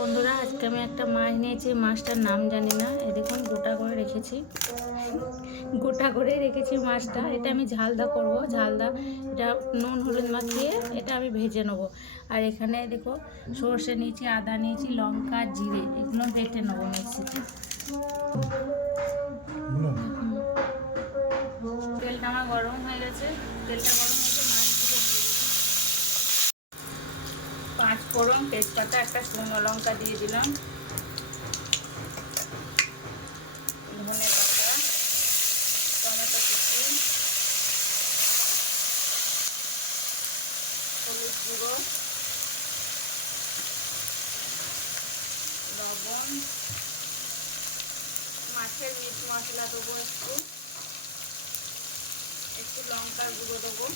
বন্ধুরা, আজকে আমি একটা মাছ নিয়েছি। মাছটার নাম জানি না। এই দেখুন গোটা করে রেখেছি মাছটা। এটা আমি ঝালদা করব। ঝালদা এটা নুন হলুদ মাখিয়ে এটা আমি ভেজে নেবো। আর এখানে দেখো সর্ষে নিয়েছি, আদা নিয়েছি, লঙ্কা, জিরে, এগুলো বেটে নেবো মিক্সিতে। তেলটা আমার গরম হয়ে গেছে। তেলটা গরম হয়েছে, মাছগুলো দিয়ে দেবো। 5 ফোড়ন, তেজপাতা, একটা শুকনো লঙ্কা দিয়ে দিলাম। ধনে পাতা, টমেটো কুচি, হলুদ গুঁড়ো, লবণ, মাছের মিট মশলা দেবো, একটু লঙ্কার গুঁড়ো দেবো।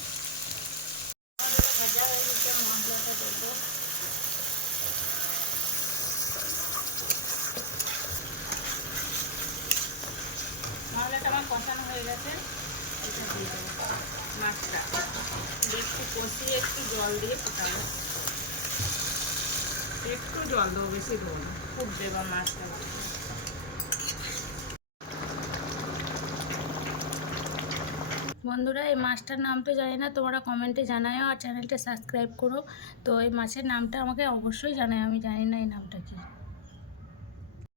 ভাজা হয়ে গেছে, মশলাটা দেবো। মশলাটা আমার কষানো হয়ে গেছে, এটা দিয়ে দেবো মাছটা। একটু কষিয়ে একটু জল দিয়ে ফোটাবো। একটু জল দেবো, বেশি দেবো না, খুব দেবো মাছটা। বন্ধুরা, এই মাছটার নাম তো জানি না, তোমরা কমেন্টে জানাও আর চ্যানেলটা সাবস্ক্রাইব করো। তো এই মাছের নামটা আমাকে অবশ্যই জানাও, আমি জানি না এই নামটা কি।